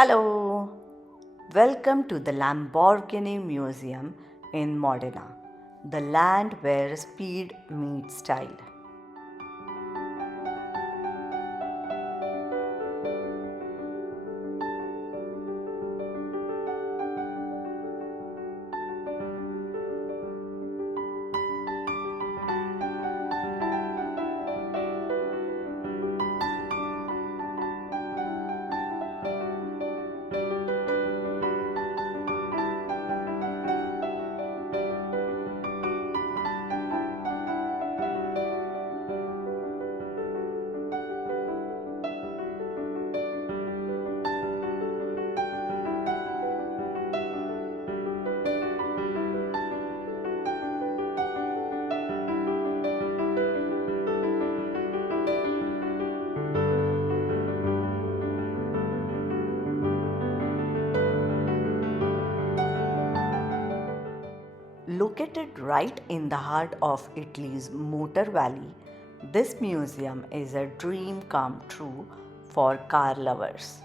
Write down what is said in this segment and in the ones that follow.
Hello, welcome to the Lamborghini Museum in Modena, the land where speed meets style. Located right in the heart of Italy's Motor Valley, this museum is a dream come true for car lovers.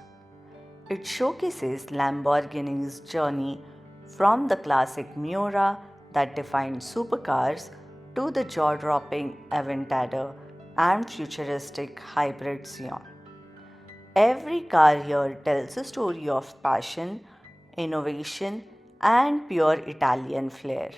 It showcases Lamborghini's journey from the classic Miura that defined supercars to the jaw dropping Aventador and futuristic hybrid Sián. Every car here tells a story of passion, innovation, and pure Italian flair.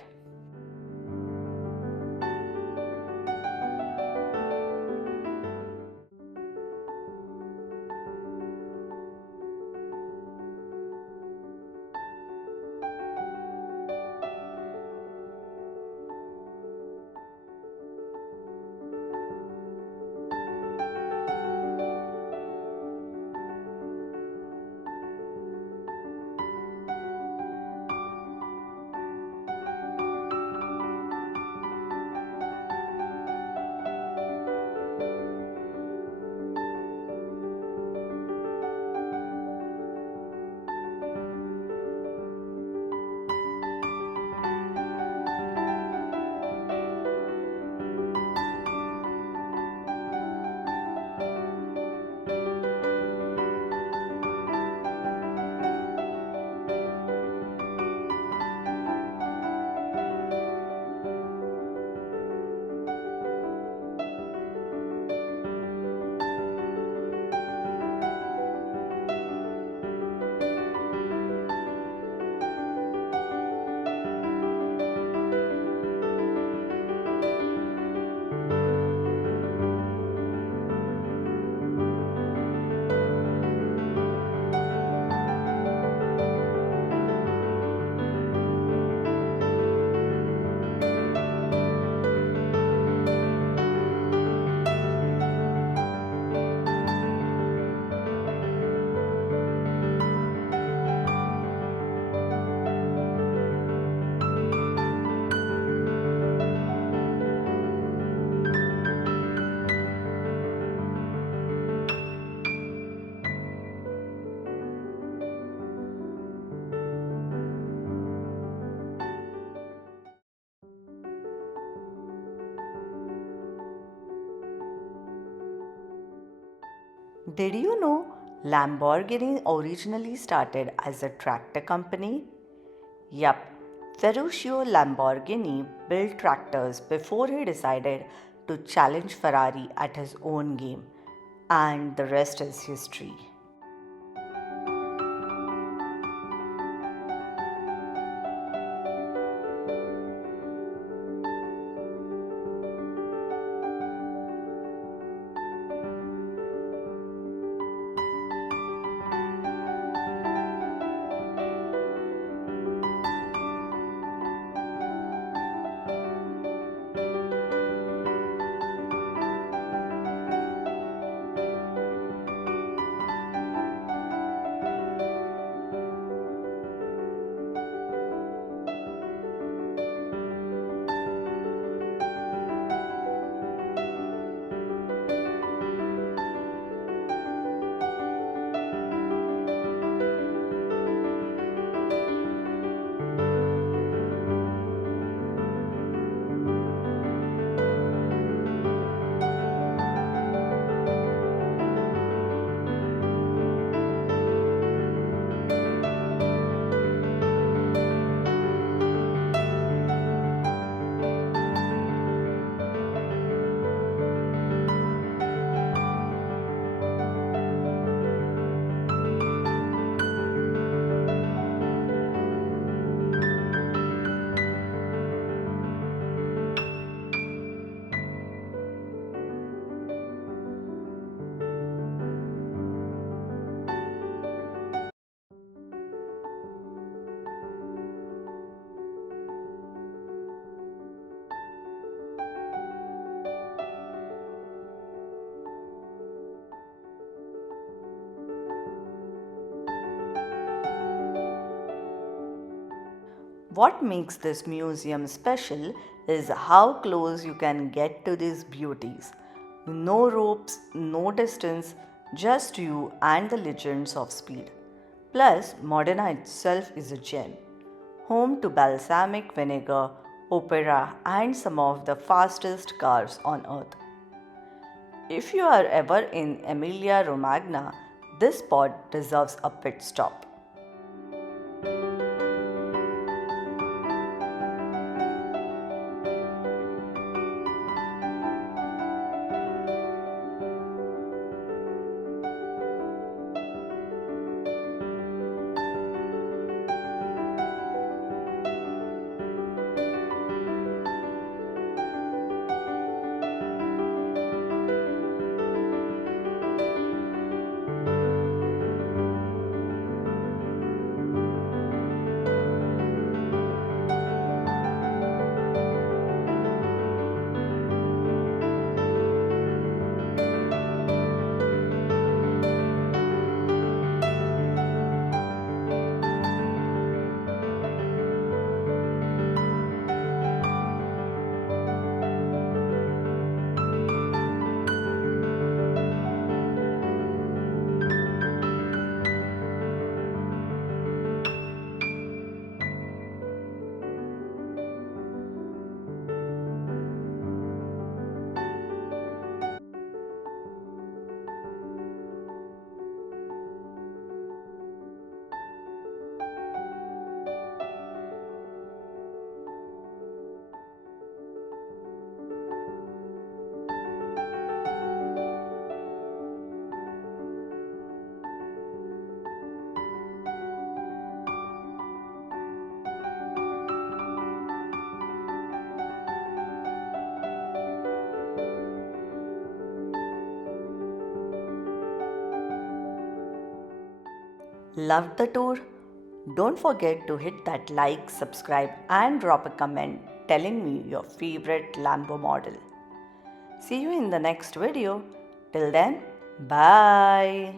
Did you know Lamborghini originally started as a tractor company? Yup, Ferruccio Lamborghini built tractors before he decided to challenge Ferrari at his own game, and the rest is history. What makes this museum special is how close you can get to these beauties. No ropes, no distance, just you and the legends of speed. Plus, Modena itself is a gem, home to balsamic vinegar, opera, and some of the fastest cars on earth. If you are ever in Emilia-Romagna, this spot deserves a pit stop. Loved the tour? Don't forget to hit that like, subscribe, and drop a comment telling me your favorite Lambo model. See you in the next video. Till then, bye.